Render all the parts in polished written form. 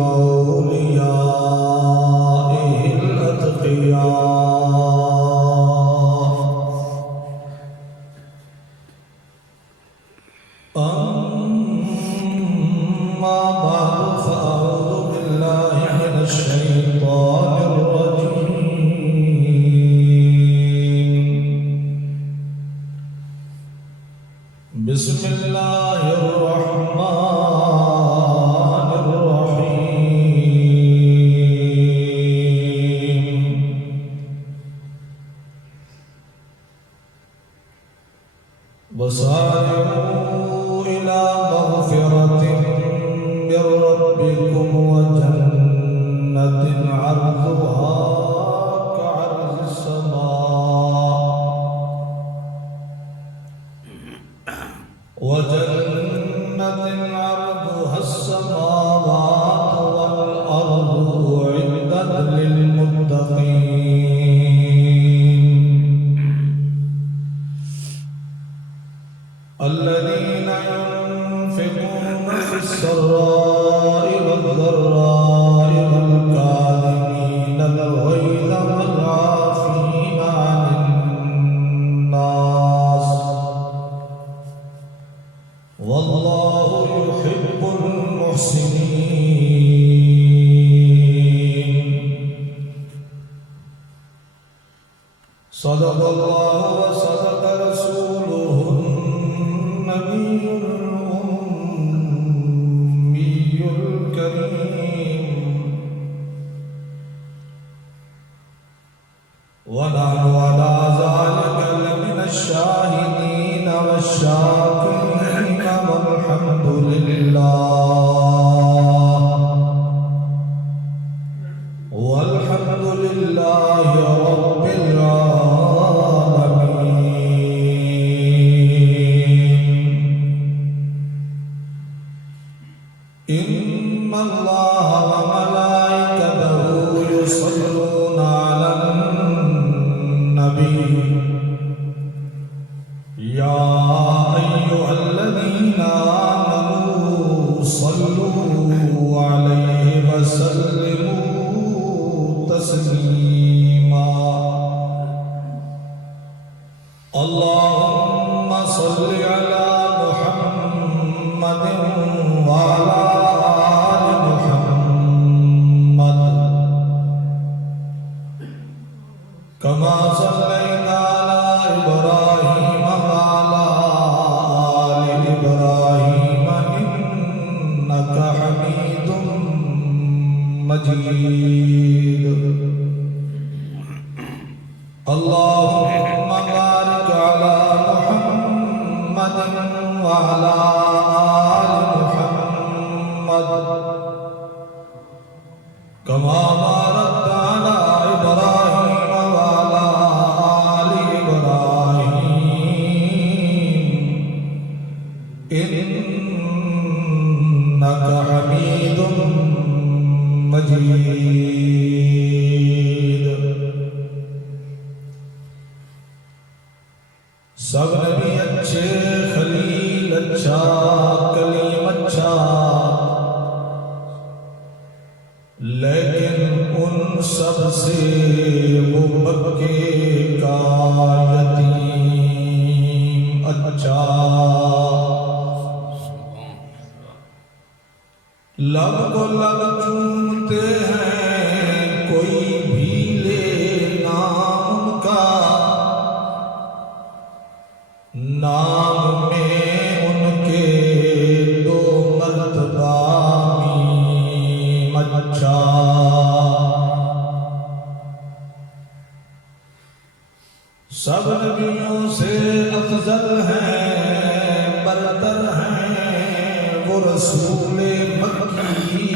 وأوليائه الأتقياء. أما بعد فأعوذ بالله من الشيطان الرجيم. بسم الله الرحمن الرحيم. وسارعوا إلى مغفرة من ربكم وجنة عرضها كعرض السماء عرضها السماوات والأرض أعدت للمتقين الذين ينفقون في السراء والضراء والكاظمين الغيظ والعافين عن الناس والله يحب المحسنين. صدق الله وصدق رسوله النبي الأمي الكريم. ونحن على ذلك لمن الشاهدين والشاكرين والحمد لله رب العالمين. إن الله وملائكته يصلون على النبي يا أيها الذين آمنوا صلوا عليه وسلموا تسليما. اللهم صل على محمد وعلى آل محمد كما صليت على إبراهيم وعلى آل إبراهيم إنك حميد مجيد. اللهم بارك على محمد وعلى آل محمد كما باركت على إبراهيم وعلى آل إبراهيم إنك حميد مجيد. سب نبی اچھے، خلیل اچھا، کلیم اچھا، لیکن ان سب سے وہ مکے کا یتیم اچھا. لب کو لب چومتے ہیں کوئی بھی لے نام کا، نام میں ان کے دو مرتبہ میم اچھا. سب نبیوں سے افضل ہیں، برتر ہیں وہ رسول مکی،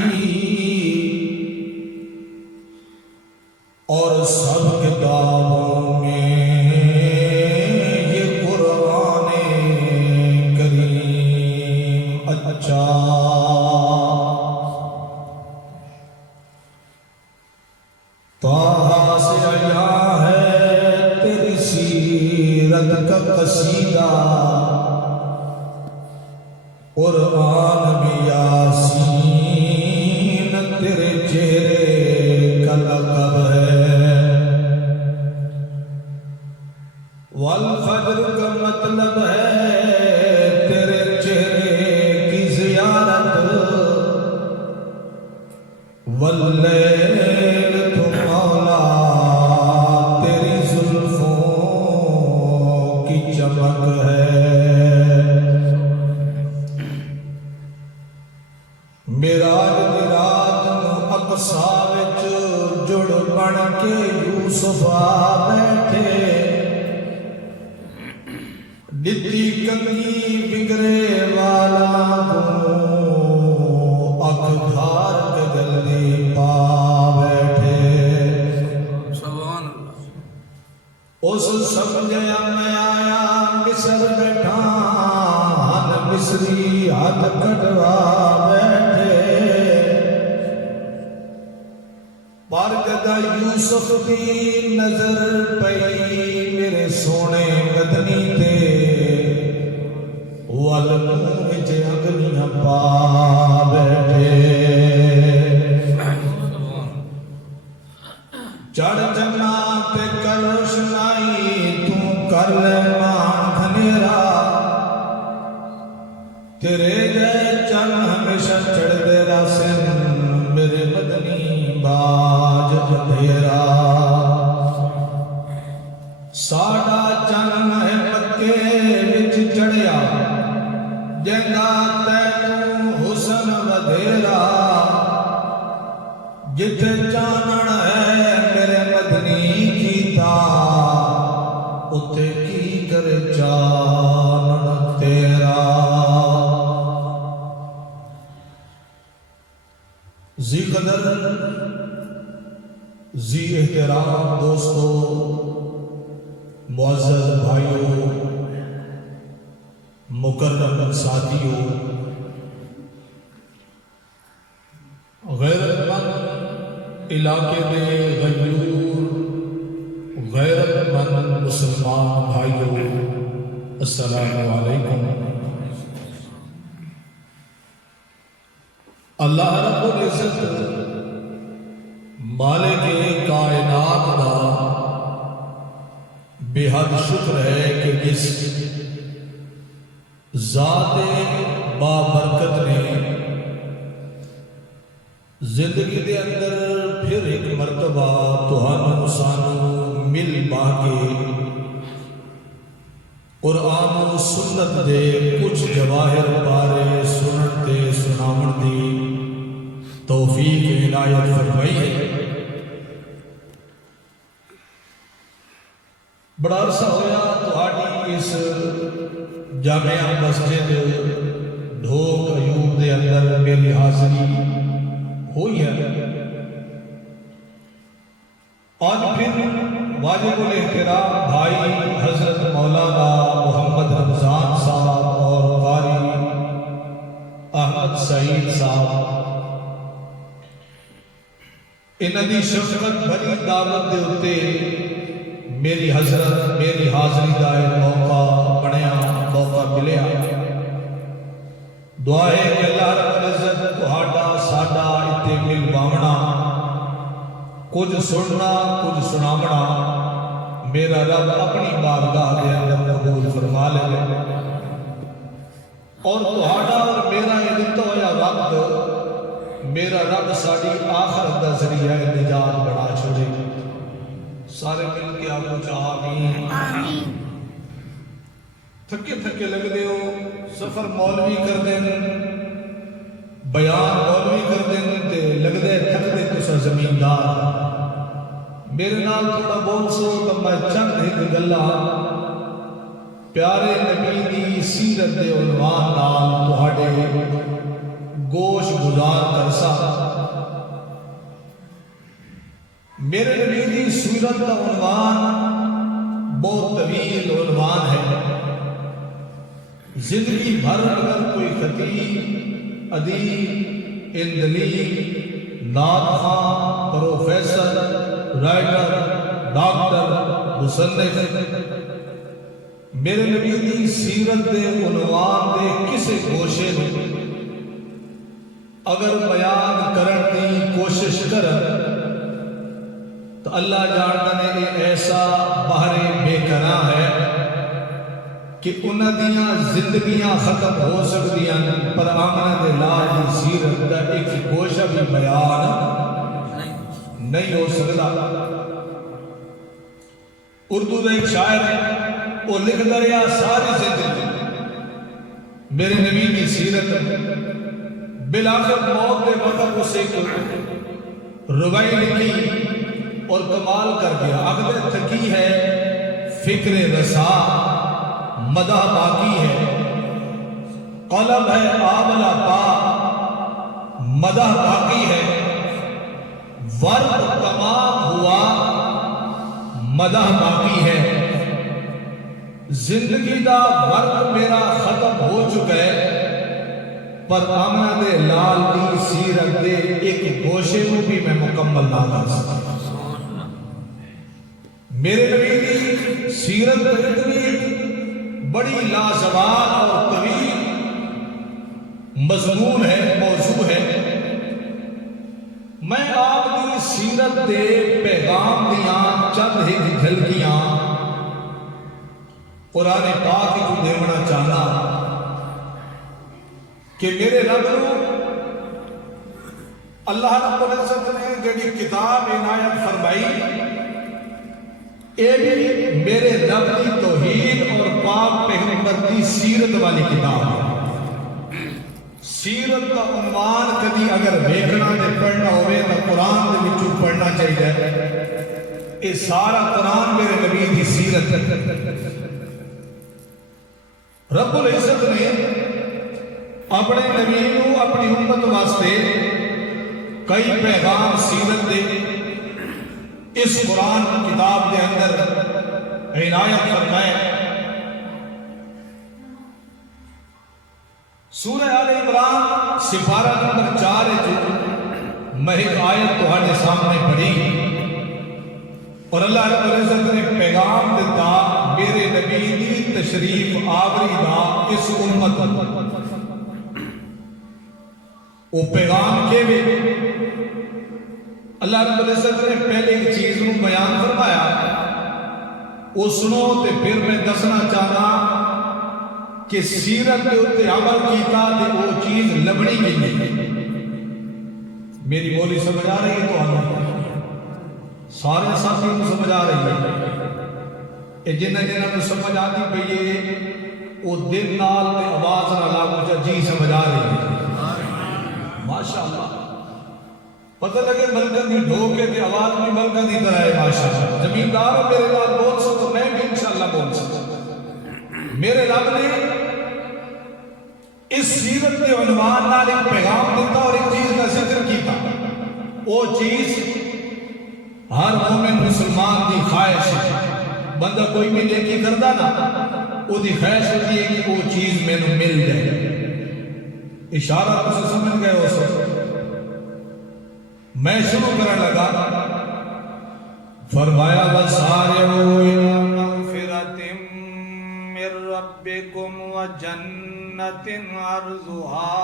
واللیل تو مولا تیری زلفوں کی چمک ہے، معراج دی رات نو اقصا وچ جڑ بن کے یوسف آ بیٹھے، دتی کنگھی بگڑے والا اکھ دھار کے جلدی پا بیٹھے، سبحان اللہ۔ اس سمجھیا میں آیا مصر بیٹھا، ہن مصری ہاتھ کٹوا بیٹھے، پر جدا یوسف دی نظر پئی میرے سونے مدنی تے، ول منہ وچ اگلیاں پا بیٹھے، چڑھ جنا تے کر روشنائی تو کر لے مان دھنیرا، تیرے جے چن ہمیشہ چڑھ دے راسن میرے مدنی باج اندھیرا، ساڈا چن ہے مکے وچ چڑھیا جنگا تینوں حسن ودھیرا، جتھے چانن ہے میرے مدنی کیتا، اتھے کی کر چانن تیرا، زی قدر زی احترام دوستو، معزز بھائیوں، مکرم ساتھیوں، غیرت مند علاقے میں غیور غیرت مند مسلمان بھائیوں، السلام علیکم۔ اللہ رب العزت مالک کائنات کا بے حد شکر ہے کہ جس ذات بابرکت نے زندگی دے اندر پھر ایک مرتبہ تہانوں سانوں مل با کے قرآن و سنت دے کچھ جواہر بارے سنن تے سناون دی توفیق عنایت فرمائی ہے۔ بڑا عرصہ ہویا تہاڈی اس جامعہ مسجد ڈھوک ایوب دے اندر میری حاضری ہوئی ہے، آج پھر واجب الاحترام بھائی حضرت مولانا محمد رمضان صاحب اور قاری احمد سعید صاحب انہاں دی شفقت بھری دعوت دے اتے میری حضرت میری حاضری دا موقع بنیا، موقع ملیا۔ دعا ہے کہ اللہ رب العزت تہاڈا ساڈا اتے مل باونا، کچھ سننا کچھ سناونا میرا رب اپنی بارگاہ دے اندر قبول فرما لے، اور تہاڈا اور میرا یہ دتا ہویا وقت میرا رب ساڈی آخرت دا ذریعہ نجات بنا چھوڑے۔ سارے مل کے آپ کچھ آمین۔ تھکے تھکے لگ دے ہو، سفر مولوی کر دیں، بیان مولوی کر دیں تے لگ دے تھک دے تسا زمیندار، میرے نال تھوڑا بول سو تو میں چند ایک گلا پیارے نبی دی سیرت دے عنوان نال تہاڈے گوش گزار کرسا۔ میرے نبی دی سیرت کا عنوان بہت طویل عنوان ہے، زندگی بھر اگر کوئی خطیب، ادیب، اندلیب، نعت خواں، پروفیسر، رائٹر، ڈاکٹر، مصنف میرے نبی دی سیرت دے عنوان دے کسے گوشے میں اگر بیان کرن دی کوشش کرن تو اللہ جانتا نے یہ ایسا بحر بے کراں ہے کہ انہاں دیاں زندگیاں ختم ہو سکدیاں پر آمنہ دے لال دی سیرت دا ایک گوشہ بھی بیان نہیں ہو سکتا۔ اردو کا ایک شاعر ہے، وہ لکھتا رہا ساری زندگی میرے نبی کی سیرت، بالآخر موت کے وقت اسے ربائی لکھی اور کمال کر گیا۔ اگلے تھکی ہے فکر رسا، مدح باقی ہے، قلم ہے آملہ پا، مدح باقی ہے، ورد تمام ہوا، مدح باقی ہے۔ زندگی دا ورد میرا ختم ہو چکا ہے، پر آمنہ دے لال دی سیرت دے ایک گوشے کو بھی میں مکمل نہ کر سکتا۔ میرے نبی کی سیرت اتنی بڑی لازوال اور طویل مضمون ہے، موضوع ہے۔ میں آپ کی سیرت دے پیغام دیاں چند ایک جھلکیاں قرآن پاک کو دیونا چاہنا کہ میرے رب اللہ رب العزت نے جڑی کتاب عنایت فرمائی، اے بھی میرے رب کی توحید اور پاک پیغمبر کی سیرت والی کتاب ہے۔ سیرت کا عنوان کدی اگر ویکھنا تے پڑھنا ہوئے تو قرآن دے وچوں پڑھنا چاہیے۔ یہ سارا قرآن میرے نبی کی سیرت ہے۔ رب العزت نے اپنے نبی کو اپنی امت واسطے کئی پیغام سیرت دے اس قرآن کی کتاب کے اندر عنایت فرمائے۔ سورہ آل عمران سپارہ نمبر 4 جو میں ایک آیت تہاڈے سامنے پڑھی، اور اللہ رب العزت نے پیغام دیتا میرے نبی دی تشریف آوری دا اس امت۔ وہ پیغام کے بھی اللہ رب العزت نے پہلے ایک چیز کو بیان فرمایا، وہ سنو تے پھر میں دسنا چاہتا کہ سیرت کے اتنے عمل کیتا تے وہ چیز لبنی کی نہیں۔ میری بولی سمجھ آ رہی ہے تو ہمیں سارے ساتھی کو سمجھ آ رہی ہے؟ جنہ کو سمجھ آتی پہ یہ وہ دل نال تے آواز نہ لاگو جی سمجھ آ رہی ہے؟ ماشاءاللہ پتہ لگے ملکن دی ڈھوکے تے آواز بھی ملکن دی طرح ہے۔ ماشاءاللہ زمیندار میرے نال بول سکتا، میں بھی انشاءاللہ بول سکتا۔ میرے رب نے اس سیرت کے عنوان نال ایک پیغام دیتا اور ایک چیز کا ذکر کیتا، وہ چیز ہر مومن مسلمان دی خواہش ہے۔ بندہ کوئی بھی نیکی کردا نا، وہ دی خواہش ہوتی ہے کہ وہ چیز میں نے مل جائے۔ اشارہ تو سمجھ گئے ہو سب؟ میں شروع کرنے لگا، فرمایا وَسَارِعُوا إِلَىٰ مَغْفِرَةٍ مِّن رَّبِّكُمْ وَجَنَّةٍ عَرْضُهَا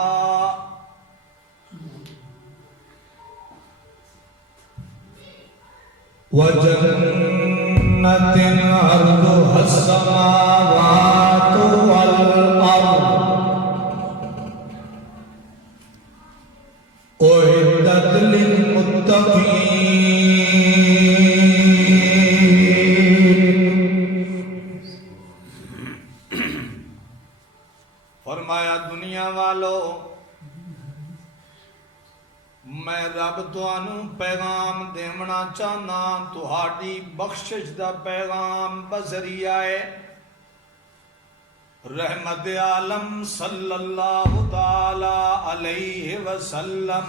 السَّمَاوَاتُ وَالْأَرْضُ أُعِدَّتْ لِلْمُتَّقِينَ۔ فرمایا دنیا والو، میں رب تانوں پیغام دیونا چاہنا، تہاڈی بخشش دا پیغام بذریعہ رحمت عالم صلی اللہ تعالی علیہ وسلم۔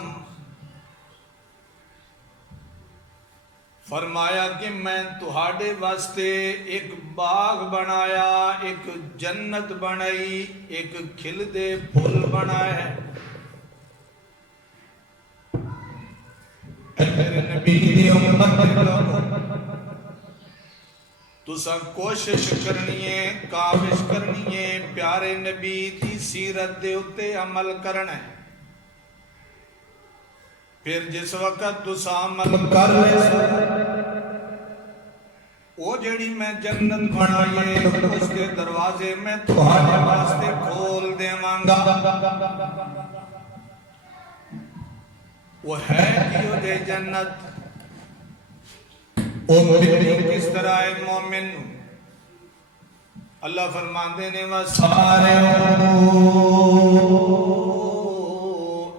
فرمایا کہ میں تہاڈے واسطے ایک باغ بنایا، ایک جنت بنائی، ایک کھلدے پھول بنائے۔ میرے نبی دی امت تساں کوشش کرنی ہے، کاوش کرنی ہے، پیارے نبی دی سیرت دے اتے عمل کرنا ہے۔ پھر جس وقت تساں عمل کر لے، وہ جڑی میں جنت بنائی ہے اس کے دروازے میں تہاڈے واسطے کھول دیواں گا۔ وہ ہے کیوں دے جنت؟ او مٹی کس طرح ہے مومن اللہ فرماندے نے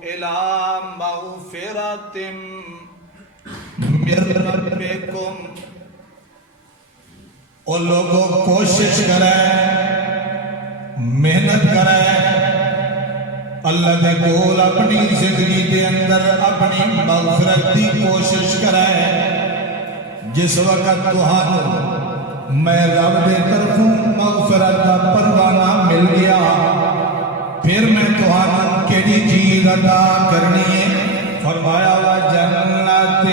اِلَى مَغْفِرَةٍ مِّن رَبِّكُمْ او لوگوں کوشش کریں محنت کریں اللہ دے کول اپنی زندگی دے اندر اپنی مغفرت دی کوشش کریں جس وقت تہانوں میں رب دے طرفوں مغفرت کا پروانہ مل گیا پھر میں تہانوں کیڑی چیز عطا کرنی ہے فرمایا وَجَنَّةٍ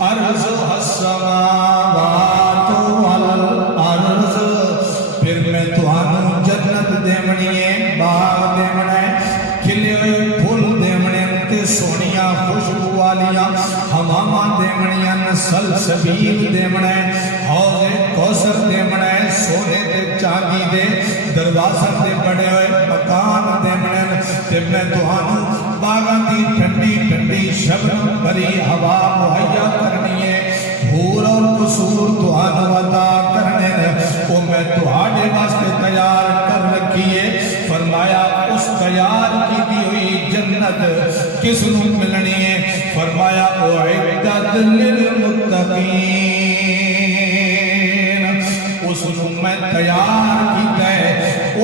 عَرْضُهَا السَّمَاوَاتُ وَالْأَرْضُ پھر میں تہانوں جنت دیونی ہے باغ دیونا ہے کھلے ہوئے پھول دیونے تے سونیاں خوشبو والیاں ہماماں دیونیاں سلسبیل دیونا ہے حوض کوثر دیونا ہے سونے دے چاندی دے دروازہ دے بڑے ہوئے مکان دیونے تے میں تہانوں باغاں دی ٹھنڈی ٹھنڈی شبنم بھری ہوا مہیا کرنی ہے حور اور قصور تہانوں عطا کرنے وہ میں تہاڈے واسطے تیار کر رکھی ہے فرمایا اس تیار کی دی ہوئی جنت کس نو ملنی ہے فرمایا اعدت للمتقین اس نو میں تیار کی گئے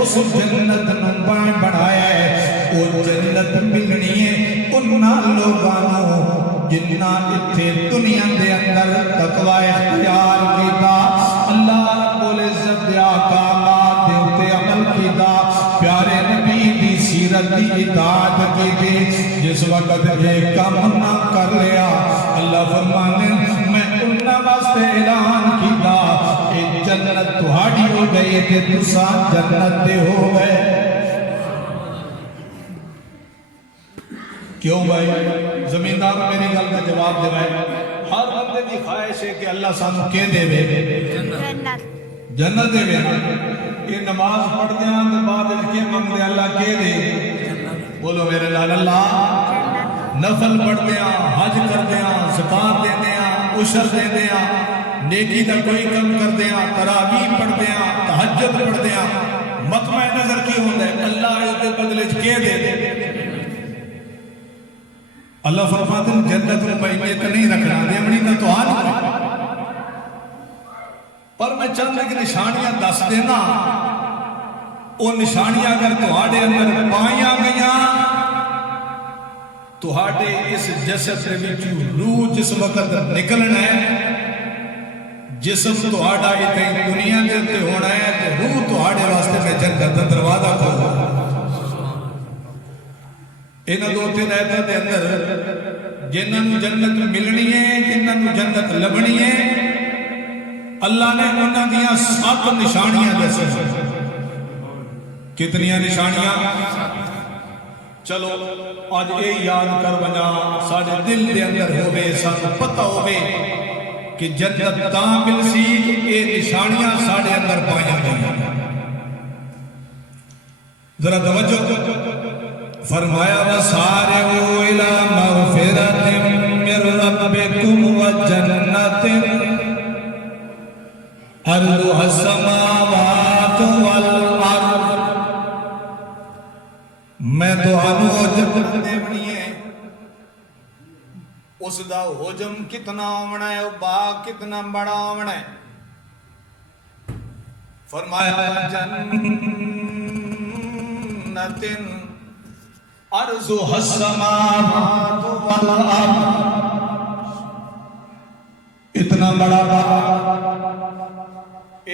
اس جنت نو بنایا ہے وہ جنت ملنی ہے انہاں لوگانوں جنہ اتھے دنیا دے اندر تقوی اختیار کیتا اللہ رب العزت دے احکامات دے اتے عمل کیتا پیارے نبی دی سیرت دی اطاعت کیتی جس وقت ایک کام نہ کر لیا اللہ فرمانے میں انہاں واسطے اعلان کیتا کہ جنت تہاڈی ہو گئی تے تساں جنت دے ہو گئے کیوں بھائی زمیندار میری گل کا جواب دے بھائی ہر بندے کی خواہش ہے کہ اللہ سانو کے دے وے جنت دے وے یہ نماز پڑھ دیاں تے بعد کے منگ دے اللہ کے دے بولو میرے لال اللہ نفل پڑھ دیاں حج کر دیاں زکات دے دیاں عشر دے دیاں نیکی دا کوئی کم کر دیاں تراویح پڑھ دیاں تہجد پڑھ دیاں مطمع نظر کی ہوندے اللہ اس دے بدلے کے دے اللہ فرماتے ہیں جنت میں بہنیت نہیں رکھنا دیمنی کا تو آج ہے پر میں چند ایک نشانیاں دس دینا وہ نشانیاں اگر تہاڈے اندر پائیاں گئیاں تہاڈے اس جسد دے وچ روح جس وقت نکلنا ہے جسم تہاڈا اتنے دنیا دے تے ہونا ہے تو روح تہاڈے واسطے میں جنت دا دروازہ کھولا انہاں دو تین آیتاں دے اندر جنہاں نوں جنت ملنی ہے جنہاں نوں جنت لبنی ہے اللہ نے انہاں دیاں 7 نشانیاں دسے کتنیاں نشانیاں چلو آج یہ یاد کر بنا ساڑھے دل دے اندر ہوئے سانو پتہ ہوئے کہ جنت تاں مل سی یہ نشانیاں ساڑھے اندر پائیاں گئی ذرا توجہ فرمایا وَسَارِعُوا إِلَى مَغْفِرَةٍ مِّن رَّبِّكُمْ وَجَنَّةٍ عَرْضُهَا السَّمَاوَاتُ وَالْأَرْضُ میں تو آنو جنت دیونی ہے اس دا حجم کتنا ہونا ہے باغ کتنا بڑا ہونا ہے فرمایا جنت عرضها السماوات والارض اتنا بڑا باغ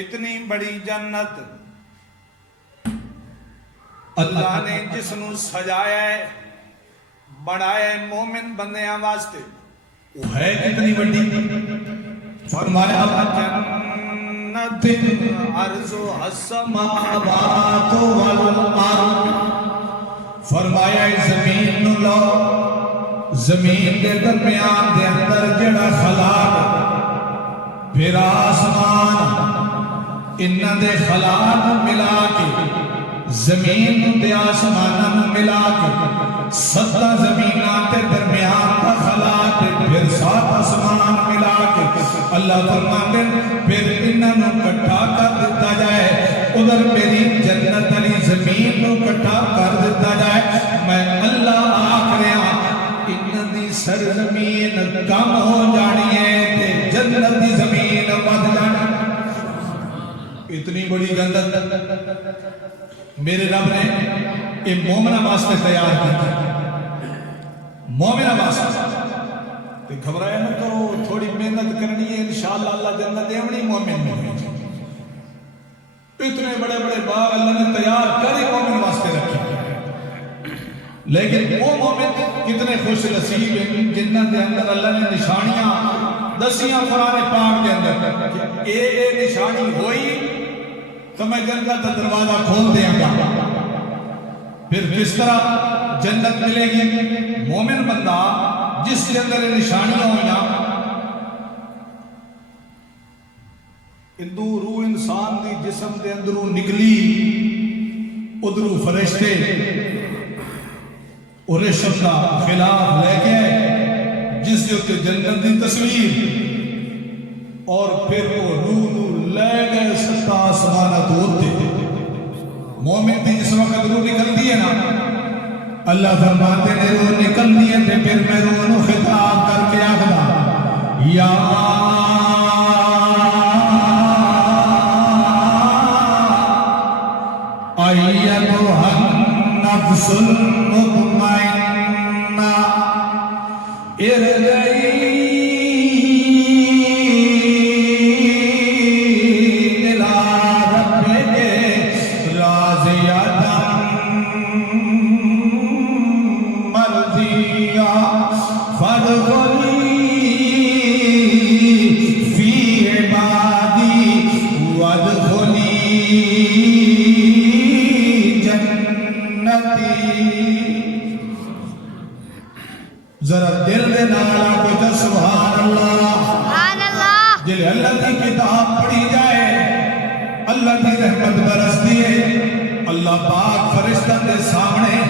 اتنی بڑی جنت اللہ نے جس نو سجایا ہے بڑھایا ہے مومن بندیاں واسطے وہ ہے کتنی بڑی فرمایا جنت عرضها السماوات والارض فرمایا زمین نو لو زمین دے درمیان دے اندر جڑا خلا پھر آسمان انہاں دے خلا ملا کے زمین دے آسمان ملا کے 7 زمیناں تے درمیان دا خلا تے پھر آسمان ملا کے اللہ فرماتے پھر انہاں نو کٹھا کر دیتا جائے ادھر میری جنت علی زمین نو کٹھا کر دیتا جائے میں اللہ آکھ رہا انہاں دی سرزمین کم ہو جانی ہے تے جنت دی زمین ود جانی اتنی بڑی جنت میرے رب نے یہ مومنہ واسطے تیار کی مومنہ واسطے تے گھبرائے نہ کرو تھوڑی محنت کرنی ہے انشاءاللہ اللہ جنت دیونی مومن میں اتنے بڑے بڑے باغ اللہ نے تیار کر مومن واسطے رکھے لیکن وہ مومن کتنے خوش نصیب ہیں جنت دے اندر اللہ نے نشانیاں دسیاں قرآن پاک کے اندر کہ اے نشانی ہوئی تو میں جنت کا دروازہ کھول دیا گا پھر کس طرح جنت ملے گی مومن بندہ جس کے اندر نشانیاں ہوئیاں اندو روح انسان دی جسم دے اندروں نکلی ادھروں فرشتے اور ریشم کا خلاف لے کے جس کے جنت دی تصویر اور پھر وہ روح لے گئے ستا آسمانہ توڑتے مومن دی جس وقت روح نکلتی ہے نا اللہ فرماتے نے روح نکلتی ہے پھر میں روح نو خطاب کر کے آخدا یا ایتھا النفس المطمئنہ ارجعی ذرا دل دے نالا کو سبحان اللہ جلے اللہ کی کتاب پڑھی جائے اللہ کی رحمت برستی ہے اللہ پاک فرشتہ دے سامنے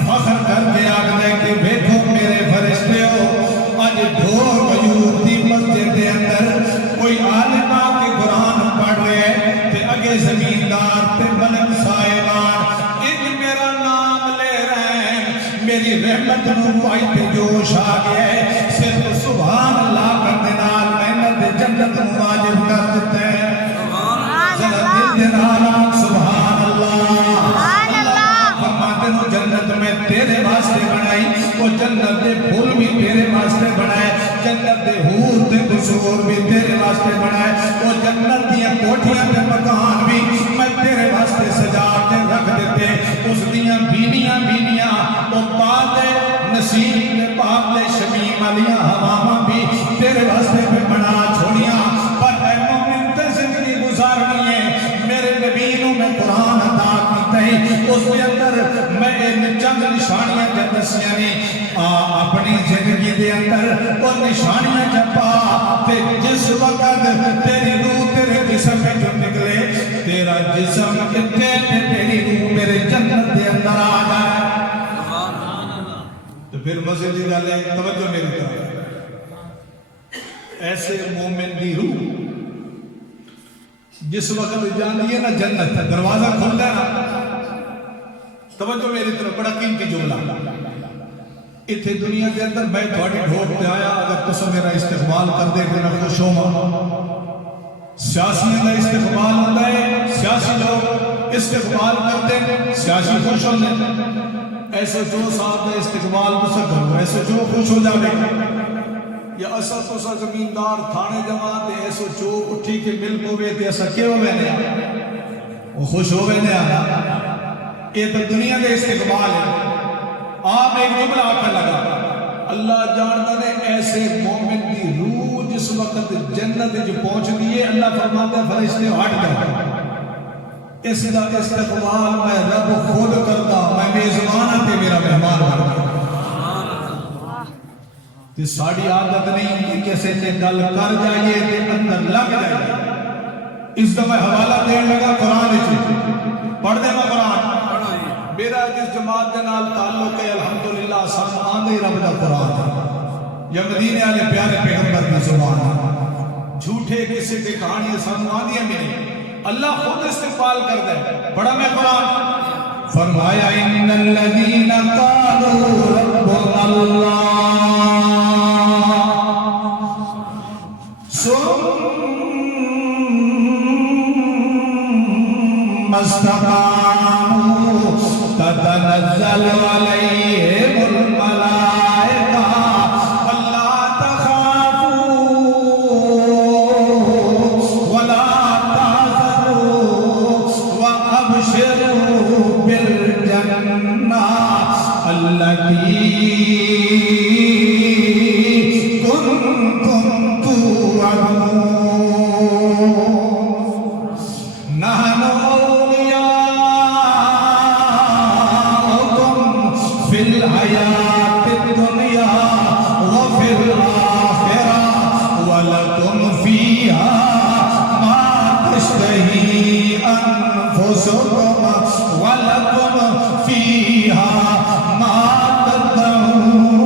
فخر کر کے آگے کہ بیٹھو میرے فرشتے ہو آج ڈھور غیور دی مسجد دے اندر کوئی عالم آکے قرآن پڑھ رہے ہیں تے اگے زمیندار تے ملک صاحبان ان میرا نام لے رہے ہیں میری رحمت نو پائی پہ جوش آگیا ہے صرف سبحان اللہ کرنے نال محنت جنت واجب کر دیتے ہیں ذرا دل جنانا سبحان اللہ اللہ فرماتے ہو جنت میں تیرے واسطے بنائی وہ جنت دے پھول بھی تیرے واسطے بنائے جنت دے حور تے قصور بھی تیرے واسطے بنائے وہ جنت دیا کوٹھیاں تے مکان بھی میں تیرے واسطے سجا کے رکھ دیتے اس دیا بینیاں بینیاں وہ پاتے نصیب نے پاتے شمیم علیہ ہواما بھی تیرے واسطے پہ بنا چھوڑیاں پر اے مومن تے زندگی گزارنی ہے میرے نبیوں میں قرآن عطا کیتے ہیں اس کے اندر میں ان چند نشانیاں جنسیاں نے اپنی زندگی دے اندر وہ نشانیاں جپا تے جس وقت تیری روح تیرے جسم میں جو نکلے تیرا جسم کتے تے تیری روح میرے جنت دے اندر آ جائے تو پھر مزے دی گالے توجہ میری طرف ایسے مومن دی روح جس وقت جاندی ہے نا جنت دروازہ کھلتا ہے نا توجہ میری طرف بڑا قیمتی جملہ اتھے دنیا کے اندر میں تھوڑی ڈھوٹ پہ آیا اگر تسا میرا استقبال کر دے کہ میں خوش ہوں سیاسی کا استقبال ہوتا ہے سیاسی لوگ استقبال کرتے ہیں سیاسی خوش ہوتے ہیں ایسے جو صاحب کا استقبال تسا کرو ایسے جو خوش ہو جاوے یا اسا تسا زمیندار تھانے جماعت ایسے جو اٹھی کے مل ہوئے تھے ایسا کیوں ہوئے نہیں وہ خوش ہوئے نہیں آنا یہ تو دنیا کے استقبال ہے آپ ایک جملہ آکر لگا اللہ جانتا نے ایسے مومن کی روح جس وقت جنت جو پہنچ دیئے اللہ فرماتا ہے فرشتے ہٹ جاؤ اس کا استقبال میں رب خود کرتا میں میزبانہ تے میرا مہمان کرتا تے ساڑھی عادت نہیں کہ کیسے تے گل کر جائیے تے اندر لگ جائیے اس کا میں حوالہ دین لگا قرآن پڑھ دے میں قرآن میرا جس جماعت کے نال تعلق ہے الحمدللہ سن آنے رب دا قرآن ہے یا مدینے والے پیارے پیغمبر کی زبان؟ جھوٹے قصے کی کہانیاں سانو آندیاں نہیں، اللہ خود استقبال کر دے. پڑھا میں قرآن، فرمایا ان الذین قالوا ربنا اللہ ثم استقاموا تتنزل علیہم الملائکہ الا تخافوا ولا تحزنوا وابشروا بالجنہ التي كنتم توعدون نحن أولياؤكم في الحياة الدنيا وفي الآخرة ولكم فيها ما تشتهي أنفسكم ولكم فيها ما تدعون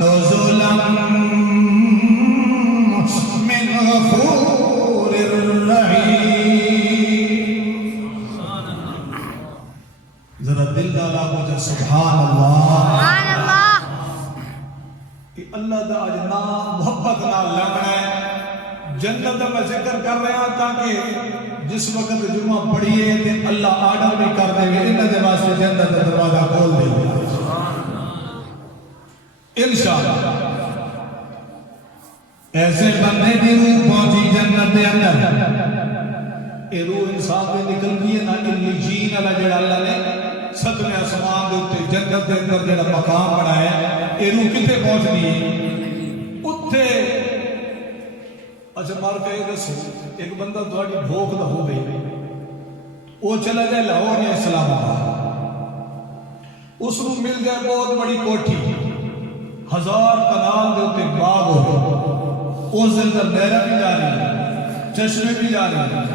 نزلا من غفور رحيم. ذرا دل ڈالا مجھے سبحان اللہ. کہ اللہ دا اج نام محبت نال لگنا ہے. جنت دا میں ذکر کر رہا ہوں تاکہ جس وقت جمعہ پڑھیے تے اللہ آرڈر بھی کر دے گے انہاں دے واسطے جنت دا دروازہ کھول دے گا انشاءاللہ. ایسے بندے دی روح پہنچی جنت دے اندر، اے روح انسان دے نکل گئی ہے نا علیین والا جڑا اللہ نے ستویں آسمان دے اوتے جنت دے اندر جڑا مقام بنایا ہے، اے روح کتے پہنچ گئی ہے؟ اوتھے اچھا مار کے دسو ایک بندہ تھوڑی بھوک دا ہو گئی، وہ چلا جائے لاہور یا اسلام آباد، اس کو مل جائے بہت بڑی کوٹھی، 1000 کنال دے اوتے باغ ہو، اس دے اندر نہراں بھی جا رہی ہیں، چشمے بھی جا رہی ہیں،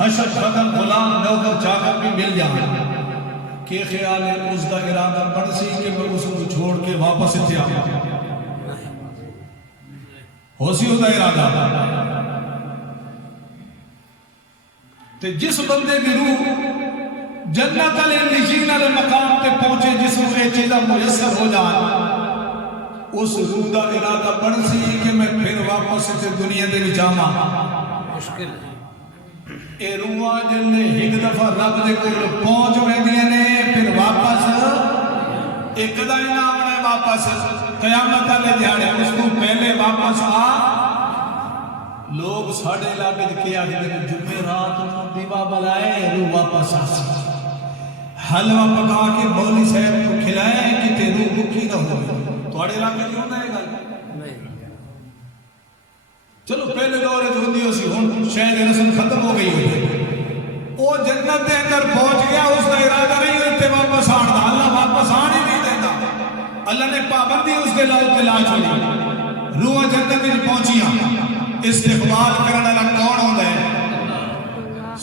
حشر خدم غلام نوکر چاکر بھی مل جائیں. کہ خیال ہے اس دا ارادہ بڑھ سی کہ میں اس کو چھوڑ کے واپس اتھے آؤں؟ ہو سی ہوتا ارادہ؟ تے جس بندے کی روح جنت علیہ والے مقام تے پہنچے، جس کو یہ چیزاں میسر ہو جائیں، اس روح دا ارادہ بڑھ سی کہ میں پھر واپس اتھے دنیا دے وچ آواں. مشکل اے روحاں جن نے ایک دفعہ رب دے کول پہنچ ویندیاں نے پھر واپس ایک دا ہی نام ہے واپس قیامت والے دیہاڑے اس کو پہلے واپس آ. لوگ ساڑھے علاقے کے آگے جمعے رات دیوا بلائے روح واپس آ سی، حلوہ پکا کے مولی صاحب کو کھلائے کہ تے روح بھوکی نہ ہو. تھوڑے علاقے کیوں نہ ہے گل؟ چلو پہلے دورے جو ہوندی اسی ہن شاید رسم ختم ہو گئی ہوئی، وہ جنت دے اندر پہنچ گیا، اس کا ارادہ نہیں ہوتے واپس آن دا، اللہ واپس آن ہی نہیں دیتا. اللہ نے پابندی اس کے لاؤ لا چھوڑی. روح جنت میں پہنچیاں، استقبال کرنے والا کون ہوتا ہے؟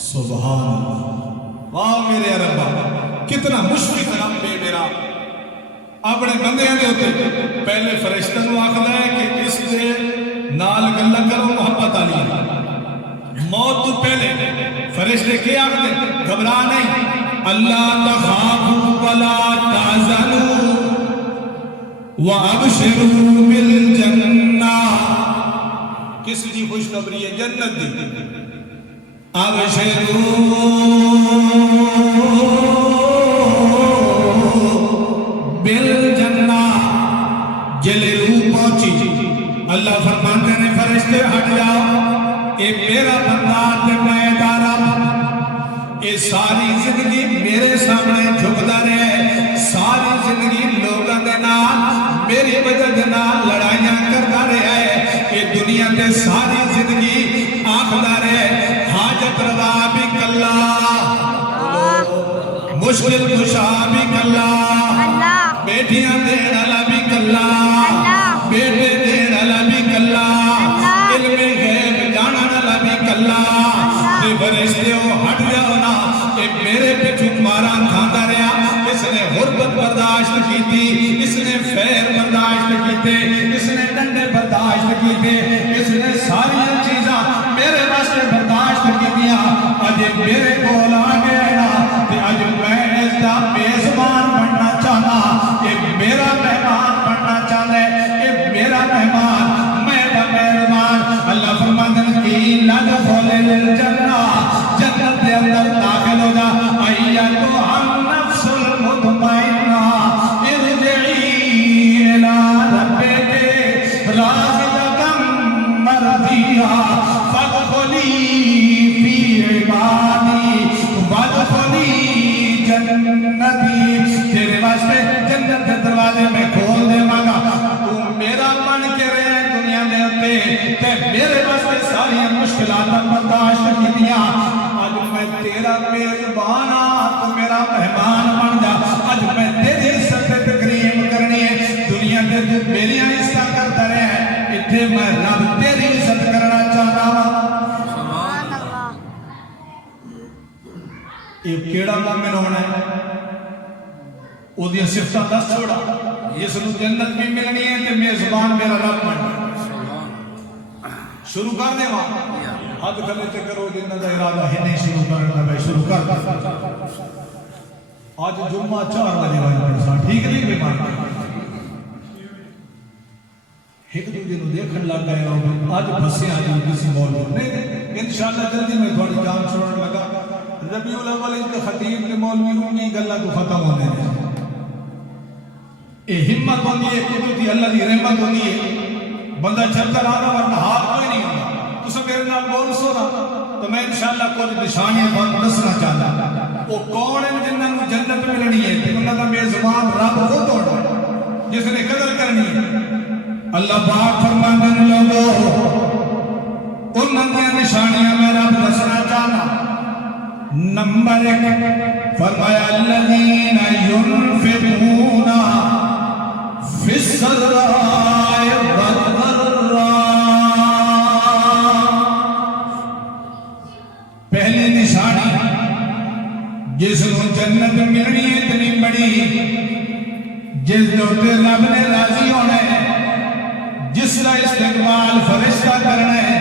سبحان اللہ. واہ میرے ربا، کتنا مشفق رب ہے میرا اپنے بندے دے ہوتے. پہلے فرشتہ نو آخدا ہے کہ اس دے نال گلا کرو محبت والی. موت تو پہلے فرشتے کیا آخدے؟ گھبرا نہیں، اللہ تخافوا ولا تحزنوا وابشروا بالجنہ. کس کی خوشخبری ہے؟ جنت دی. ابشروا بالجنہ. جلے روح پہنچی، اللہ فرماتے ہیں فرشتے ہٹ جاؤ، اے میرا بندہ تے میں دارا، اے ساری زندگی میرے سامنے جھکدا رہے، ساری زندگی لوگاں دے نال میری وجہ دے نال لڑائیاں کردا رہا ہے. اے دنیا تے ساری زندگی آکھدا رہے حاجت روا بھی کلا، مشکل کشا بھی کلا، بیٹیاں دین والا بھی کلا، بیٹے دین والا بھی کلا، علم غیب جانن والا بھی کلا. تے فرشتے ہٹ جاؤ نا، کہ میرے پیچھے مارا کھاندا رہا، اس نے غربت برداشت کی تھی، اس نے فیر کیتے اس نے ڈنڈے برداشت کیتے اس نے ساری چیزاں میرے واسطے برداشت کیتیاں اج میرے کول آ گیا نا تے اج میں اس دا میزبان بننا چاہنا اے میرا مہمان بننا چاہنا ہے اے میرا مہمان میں دا مہمان اللہ فرماندے کی ندخل الجنہ جنت دے اندر داخل ہو جا ایتھا النفس المطمئنہ ارجعی الی ربک راغبۃ مرضیہ فادخلی فی عبادی وادخلی جنتی تیرے واسطے جنت کے دروازے میں کھول دیواں گا تو میرا بن کے رہے دنیا دے اوتے تے میرے واسطے ساری مشکلات برداشت کیتیاں اج میں تیرا میزبان ہاں تو میرا مہمان بن جا اج میں تیری عزت تے تکریم کرنی ہے دنیا تے تو میری عزت کرتا رہے ایتھے میں رب تیری عزت کرنا چاہتا ہوں سبحان اللہ یہ کیڑا مومن ہونا ہے او دی صفتاں دس چھوڑا اس نو جنت بھی ملنی ہے تے میزبان میرا رب بننا شروع کر دے وہاں حد گلے تے کرو جنہ دا ارادہ ہے نہیں شروع کرنا بھائی شروع کر آج جمعہ 4 بجے پڑھسا ٹھیک نہیں بے مان ایک دوسرے نو دیکھن لگ گئے آج بسے آج کسی مولوی نہیں انشاءاللہ جلدی میں تھوڑی جان چھوڑنے لگا ربیع الاول کے خطیب کے مولوی کی گلا تو ختم ہونے دے اے ہمت ہوندی ہے قدرتی اللہ دی رحمت ہوندی ہے بندہ چل کر آنا ورنہ ہاتھ کوئی نہیں ہوتا تو سب میرے نام بول سو رہا تو میں انشاءاللہ کچھ نشانیاں بات دسنا چاہتا وہ کون ہیں جنہاں کو جنت ملنی ہے کہ انہاں کا میزبان رب وہ توڑا جس نے قدر کرنی ہے اللہ پاک فرماندے نے لوگوں انہاں کی نشانیاں میں رب دسنا چاہتا نمبر 1 فرمایا الذین ينفقون فی السراء والضراء پہلی نشانی جس کو جنت ملنی ہے اتنی بڑی جس دوتے رب نے راضی ہونا ہے جس کا استقبال فرشتہ کرنا ہے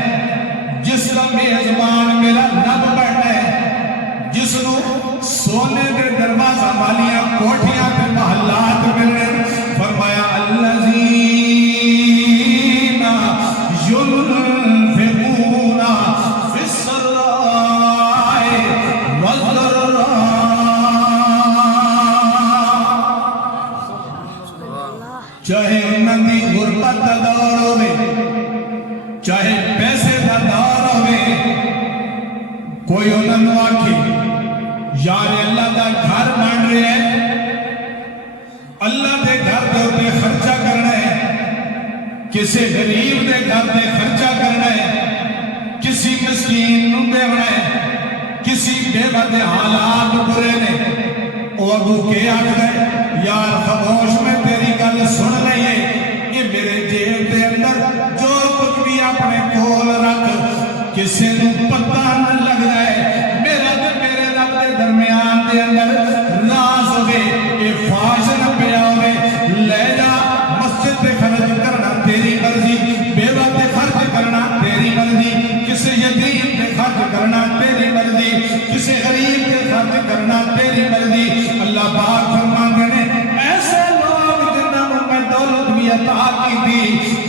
جس کا میزبان میرا رب بننا ہے جس کو سونے کے دروازہ والیاں کوٹھیاں کے محلات ملنے فرمایا الذین ينفقون فی السراء والضراء چاہے انہوں کی غربت کا دور ہوئے چاہے پیسے کا دور ہوئے کوئی انہوں آکھی یار اللہ کا گھر بن رہے ہیں اللہ دے گھر دے ہوتے خرچہ کرنا ہے کسی غریب دے گھر دے خرچہ کرنا ہے کسی مسکین نو دیونا ہے کسی بے بد حالات برے نے وہ اگو کے آگ گئے یار خاموش میں تیری گل سن رہی ہے کہ میرے جیب دے اندر جو کچھ بھی اپنے کول رکھ کسی نو پتہ نہ لگ جائے میرا تے میرے رب دے درمیان دے اندر راز ہوئے یہ فاش نہ پیا ہوئے لے جا مسجد پہ خرچ کرنا تیری مرضی بیوہ پہ خرچ کرنا تیری مرضی کسی یتیم پہ خرچ کرنا تیری مرضی کسی غریب پہ خرچ کرنا تیری مرضی اللہ پاک فرماندے نے ایسے لوگ جنہوں میں دولت بھی عطا کی تھی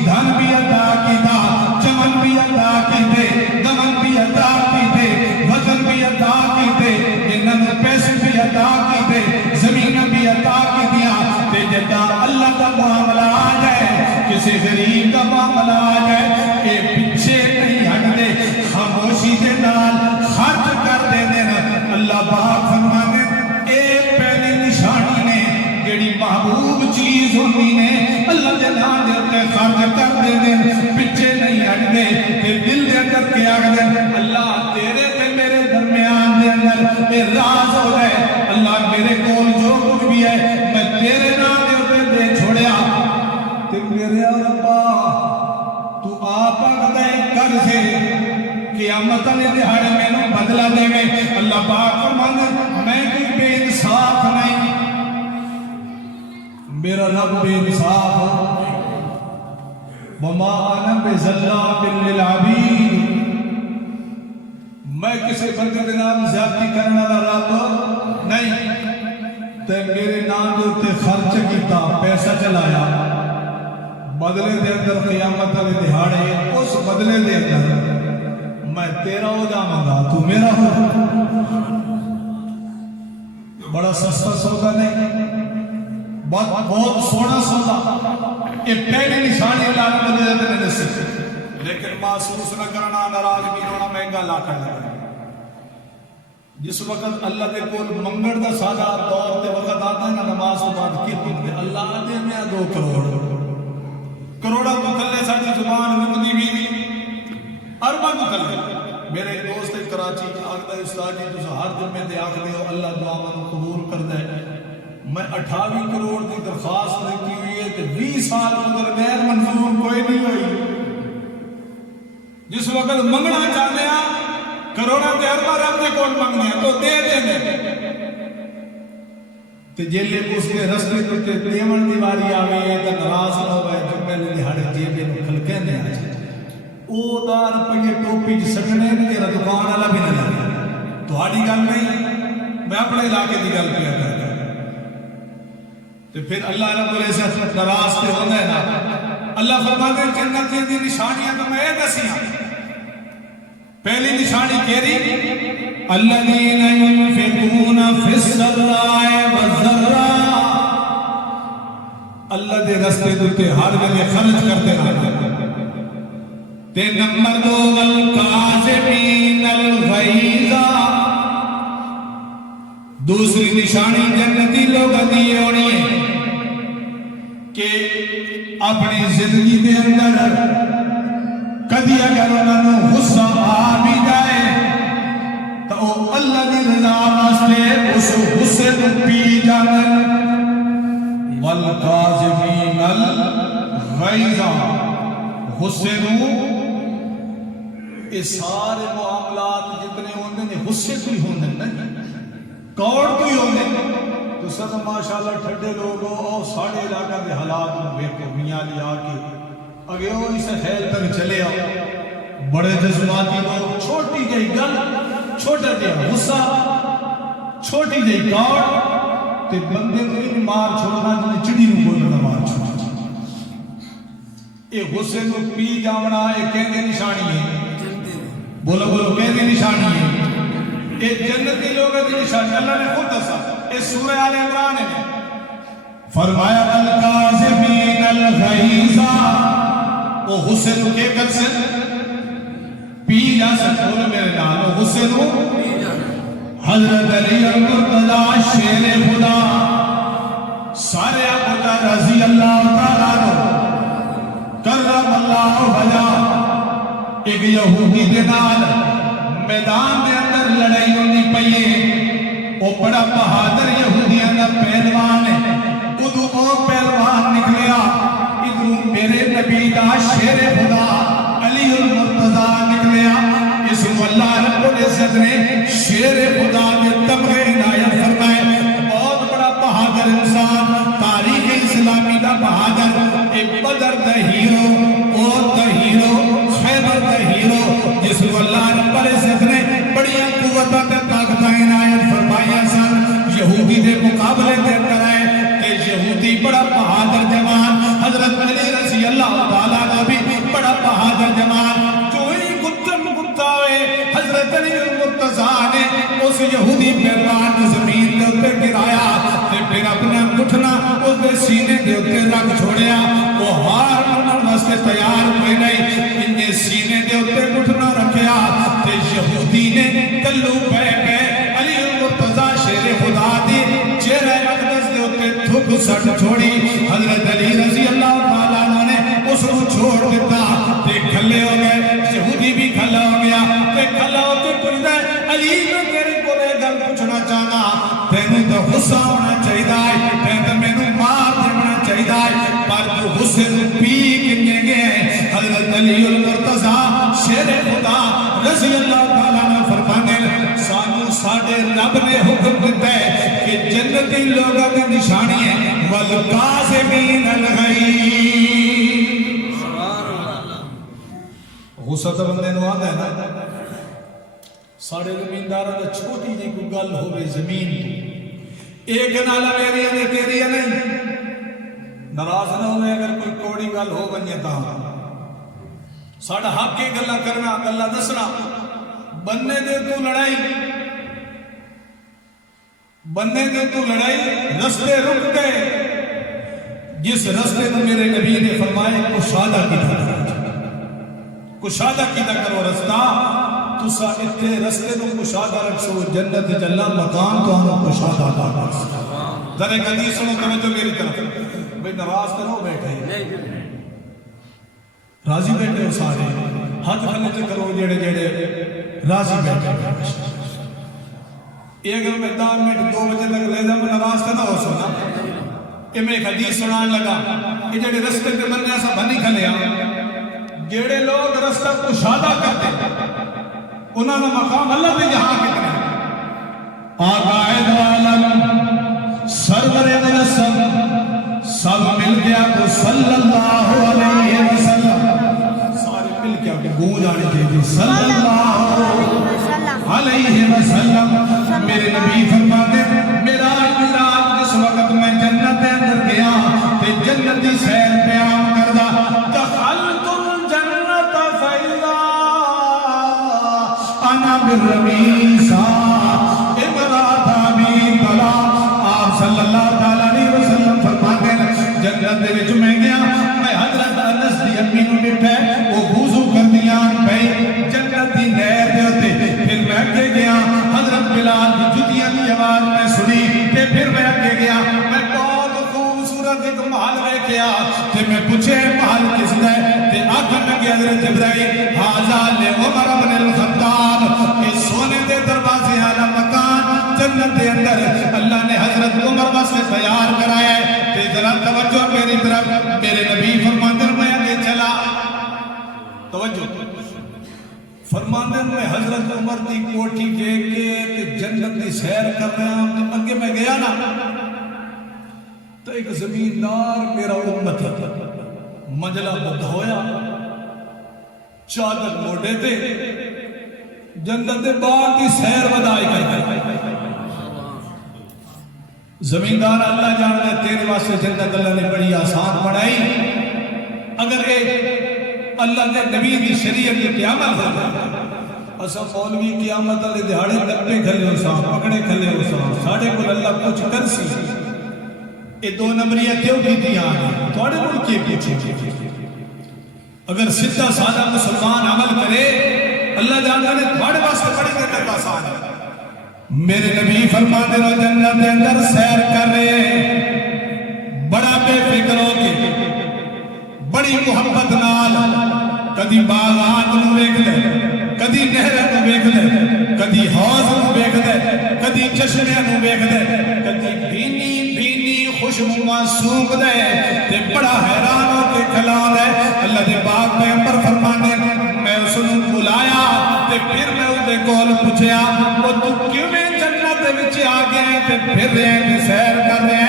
دھن بھی عطا کی تھا چمن بھی عطا کی تھے دمن بھی عطا کی تھے وزن بھی عطا کی تھے انہوں پیسے بھی عطا کی تھے زمین بھی عطا کی دیا تے جدا اللہ کا معاملہ آ جائے کسی غریب کا معاملہ آ جائے اے پیچھے نہیں ہٹ دے خاموشی دے نال خرچ کر دے دینا اللہ پاک فرمانے اے پہلی نشانی نے جڑی محبوب چیز ہوندی نے اللہ دے نام دے اتے خرچ کر دے دے پیچھے نہیں ہٹ دے تے دل دے اندر کیا دے اللہ تیرے تے میرے درمیان دے اندر اے راز ہو جائے اللہ میرے کول جو کچھ بھی ہے میں تیرے نام دے اتے دے چھوڑیا تے میرے ربا تو آپ دے کر سے قیامت نے دہاڑے میں نو بدلا دے میں اللہ پاک فرماندے میں کوئی بے انصاف نہیں میرا رب بے انصاف وما انا بظلام للعبید، میں کسی بندے کے نام زیادتی کرنے والا رب نہیں، تے میرے نام دے تے خرچ کیتا، پیسہ چلایا، بدلے دے اندر قیامت والے دہاڑے اس بدلے دے اندر میں تیرا ہو جاواں گا، تو میرا ہو۔ بڑا سستا سودا نہیں، بہت سونا سودا، یہ پہلی نشانی اللہ نے مجھے نے دسی، لیکن محسوس نہ کرنا، ناراض بھی ہونا، مہنگا لا کر لگا۔ جس وقت اللہ دے کول منگڑ دا سادہ دور تے وقت آتا ہے نا، نماز تو بعد کی دے اللہ دے میں 2 کروڑ کروڑا تو تھلے ساڈی زبان رکدی بھی ارباں تو تھلے۔ میرے ایک دوست کراچی آخدا استاد جی تساں ہر جمعے تے آکھدے ہو اللہ دعا من قبول کردا ہے، میں 28 کروڑ دی درخواست لکھی ہوئی ہے تے 20 سال مگر غیر منظور کوئی نہیں ہوئی۔ جس وقت منگنا چاہتے ہیں کروڑا تے ارباں رب دے کول منگنے ہیں تو دے دیں تے جیلے اس کے رستے تے دیون دی واری آوے تے ناراض نہ ہوئے، جمعے دے دہاڑے جیبے نوں کھلکے نے آ جائے او 10 روپے ٹوپی چ سٹنے تیرا دکان والا بھی نہ لگے۔ تہاڈی گل نہیں، میں اپنے علاقے دی گل پیا کردا تے پھر اللہ رب العزت ناراض تے ہوندا ہے نا۔ اللہ فرماتے ہیں جنت دی نشانیاں تو میں دسیاں، پہلی نشانی کیری الذین ينفقون فی السراء والضراء، اللہ دے رستے تے ہر ویلے خرچ کرتے رہتے۔ تے نمبر 2 والکاظمین الغیظ، دوسری نشانی جنتی لوگوں دی ہونی ہے کہ اپنی زندگی دے اندر کدی اگر انہوں غصہ آ بھی جائے تو اللہ دی رضا واسطے اس غصے کو پی جانے۔ والکاظمین الغیظ، غصے کو یہ سارے معاملات جتنے ہوندے نے غصے کو ہی ہوندے نہیں، کوڑ کو ہی ہوندے۔ تو سب ماشاءاللہ ٹھڈے لوگ ہو ساڑھے علاقہ دے حالات میں بیٹھو میاں لیا کے اگے وہ اسے خیل تک چلے آؤ، بڑے جذباتی لوگ، چھوٹی جائی گل، چھوٹا جائی غصہ، چھوٹی جائی کوڑ تے بندے کو ہی مار چھوڑنا جنہیں چڑی نو بولنا مار چھوڑنا۔ یہ غصے کو پی جاونا یہ کہنے نشانی ہے، بولو بولو کہنے نشانی ہے، یہ جنتی لوگوں کی نشانی۔ اللہ نے خود دسا اس سورہ آل عمران ہے، فرمایا والکاظمین الغیظ، وہ غصے کو کیا کر سکتے پی جا سکتے، بولو میرے نال وہ غصے کو حضرت علی المرتضی شیر خدا سارے ابو رضی اللہ تعالیٰ کرم اللہ وجہ، ایک یہودی دے نال میدان دے اندر لڑائی ہونی پئی، وہ بڑا بہادر یہودیاں دا پہلوان ہے، ادو وہ پہلوان نکلیا، ادھر میرے نبی دا شیر خدا علی المرتضی نکلیا، اس کو اللہ رب العزت نے شیر خدا میں تمغے عنایت فرمائے۔ بہت بڑا بہادر انسان، تاریخ اسلامی دا بہادر، ایک بدر دا ہیرو، اوت the hero, Khyber the hero, جس کو اللہ رب العزت نے بڑی قوتہ تے طاقتہ عنایت فرمایا سن، یہودی دے مقابلے دے کرائے کہ یہودی بڑا بہادر جوان، حضرت علی رضی اللہ تعالیٰ کا بھی بڑا بہادر جوان، جو ہی گتم گتاوے حضرت علی المرتضی نے اس یہودی پہلوان کو زمین دے اتے گرایا تے پھر اپنا گھٹنا اس دے سینے دے اتے رکھ چھوڑیا، وہ ہار منن واسطے تیار ہوئے نہیں، انہیں سینے دے اتے گھٹنا رکھیا تے یہودی نے کلو پہ علی المرتضی شیر خدا دی چہرہ اقدس دے اتے تھک سٹ چھوڑی، حضرت علی رضی اللہ تعالیٰ نے اس کو چھوڑ دیتا تے کھلے ہو گئے، یہودی بھی کھلا ہو گیا تے کھلا ہو کے پوچھتا ہے علی میں تیرے کو لے گل پوچھنا چاہنا، تینوں تو غصہ ہونا چاہیے، تینوں مینوں مار دینا چاہیے، پر جو غصے کو پی کنے گئے حضرت علی المرتضی شیر خدا رضی اللہ تعالیٰ نے فرمانے سانو ساڑھے رب نے حکم دیتا ہے کہ جنتی لوگوں کی نشانی ہے والکاظمین الغیظ، غصہ تو بندے نو آتا ہے نا ساڑھے زمیندار دا چھوٹی جی کوئی گل ہوئے زمین ایک نالا میری نے تیری نہیں ناراض نہ ہوئے اگر کوئی کوڑی گل ہو بنیے تا ساڑھا حق کے گلہ کرنا گلہ دسنا بننے دے تو لڑائی رستے رک گئے جس رستے میں میرے نبی نے فرمائے کشادہ کی کرو رستہ تسا اتنے رستے کو کشادہ رکھو جنت جلہ مقام تو ہم کشادہ دانا ذرا ایک حدیث سنو توجہ میری طرف بھئی ناراض کرو بیٹھے راضی بیٹھے ہو سارے ہاتھ کھلے کرو جڑے راضی بیٹھے ایک میں 10 منٹ 2 بجے تک لے جا میں ناراض نہ ہو سنا کہ میں ایک حدیث سنان لگا کہ جڑے رستے پہ بننے ایسا بنی کھلے جڑے لوگ رستہ کشادہ کرتے انہوں نے مقام اللہ پہ جہاں کتنے آقائد عالم سرور نسب سب مل گیا تو صلی اللہ علیہ وسلم سارے مل گیا کہ گونج آنے تھے صلی اللہ علیہ وسلم میرے نبی فرماتے میرا رات جس وقت میں جنت اندر گیا تے جنتی سیر بیان کردہ دخلت الجنت فیضا انا بالرمیسا امرات آبی طلا آپ صلی اللہ علیہ وسلم فرماتے جنت دے وچ میں گیا میں حضرت انس دی امی نو بیٹھے وہ وضو کر دیا بھائی جنت دی نہر دے ہوتے پھر میں اگے گیا حضرت بلال کی جتیاں دی آواز میں سنی تے پھر میں اگے گیا میں بہت خوبصورت ایک محل ویکھیا تے میں پوچھے محل کس دا ہے تے آکھن لگے حضرت جبرائیل ھذا لعمر بن الخطاب کہ سونے دے دروازے والا مکان جنت دے اندر اللہ نے حضرت عمر واسطے تیار کرایا ہے تے ذرا توجہ میری طرف میرے نبی فرماتے ہیں میں آگے چلا توجہ فرماندے میں حضرت عمر دی کوٹھی دیکھ کے تے جنت دی سیر کر رہا ہوں تو اگے میں گیا نا تو ایک زمیندار میرا امت ہے منجلہ بدھ ہویا چادر موڑے تے جنت دے باغ دی سیر ودائی کر زمیندار اللہ جانتا ہے تیرے واسطے جنت اللہ نے بڑی آسان بنائی اگر ایک اللہ کے نبی کی شریعت کی قیامت ہوتا ہے اسا مولوی قیامت اللہ دہاڑے ڈبے کھلے ہو ساں پکڑے کھلے ہو ساں ساڑھے کو اللہ کچھ کر سی یہ 2 نمبریاں کیوں کی دیا تھوڑے ملک کی پوچھے اگر سدھا سادہ مسلمان عمل کرے اللہ جانتا ہے تھوڑے واسطے بڑی جنت آسان ہے میرے نبی فرماتے رہو جنت کے اندر سیر کر رہے بڑا بے فکر ہو کے بڑی محبت نال کدی باغات نو ویکھ لے کدی نہر نو ویکھ لے کدی حوض نو ویکھ لے کدی چشمے نو ویکھ لے کدی بھینی بھینی خوشبو سونگ دے تے بڑا حیران ہو کے کھلا دے اللہ دے پاک پیغمبر فرمانے میں اس نو بلایا تے پھر میں اس دے کول پوچھیا او تو کیوں جنت دے وچ آ گئے تے پھر رہے تے سیر کر رہے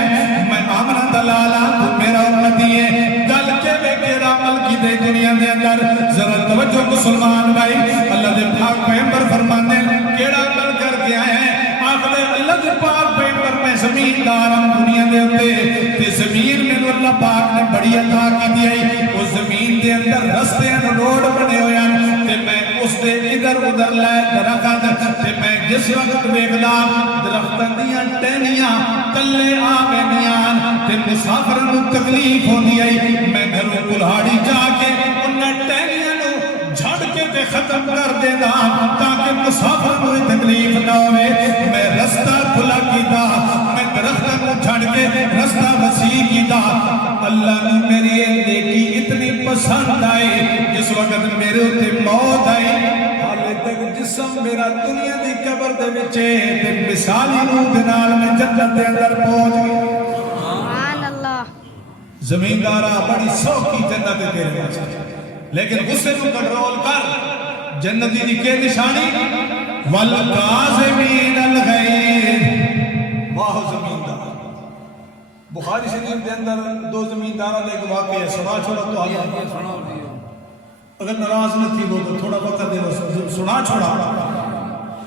میں آمنہ دلالا تو میرا امتی ہے گل کے میرا عمل کی دے دنیا دے اندر ذرا توجہ مسلمان بھائی اللہ دے پاک پیغمبر فرمانے کیڑا عمل کر کے آئے ہیں آخر اللہ دے پاک پیغمبر میں زمین دارم دنیا دے اندر تے زمین میں اللہ پاک نے بڑی عطا کی دی آئی اس زمین دے اندر رستے ہیں روڈ بنے ہوئے ہیں تے میں اس دے ادھر ادھر لائے درخت تے میں جس وقت ویکھدا درختاں دیاں ٹہنیاں تلے آ گئیاں تے مسافر نو تکلیف ہوندی آئی میں گھروں کلہاڑی جا کے انہاں ٹہنیاں نو جھڑ کے تے ختم کر دینا تاکہ مسافر کو تکلیف نہ ہوئے میں رستہ کھلا کیتا میں درختاں کو جھڑ کے رستہ وسیع کیتا اللہ نے میری نیکی اتنی پسند آئی جس وقت میرے ہوتے موت آئی حالے تک جسم میرا دنیا دی قبر دے وچے تے مثالی روح دنال میں جنت دے اندر پہنچ گئی سبحان اللہ زمیندارہ بڑی سوکی جنت دے تیرے واسطے لیکن غصے کو کنٹرول کر جنتی دی کے نشانی والقاظمین الغیظ واہ زمیندار بخاری شریف کے اندر 2 زمینداروں نے ایک واقعہ سنا چھوڑا تو آگے اگر ناراض نہ تھی وہ تو تھوڑا وقت دے وہ سنا چھوڑا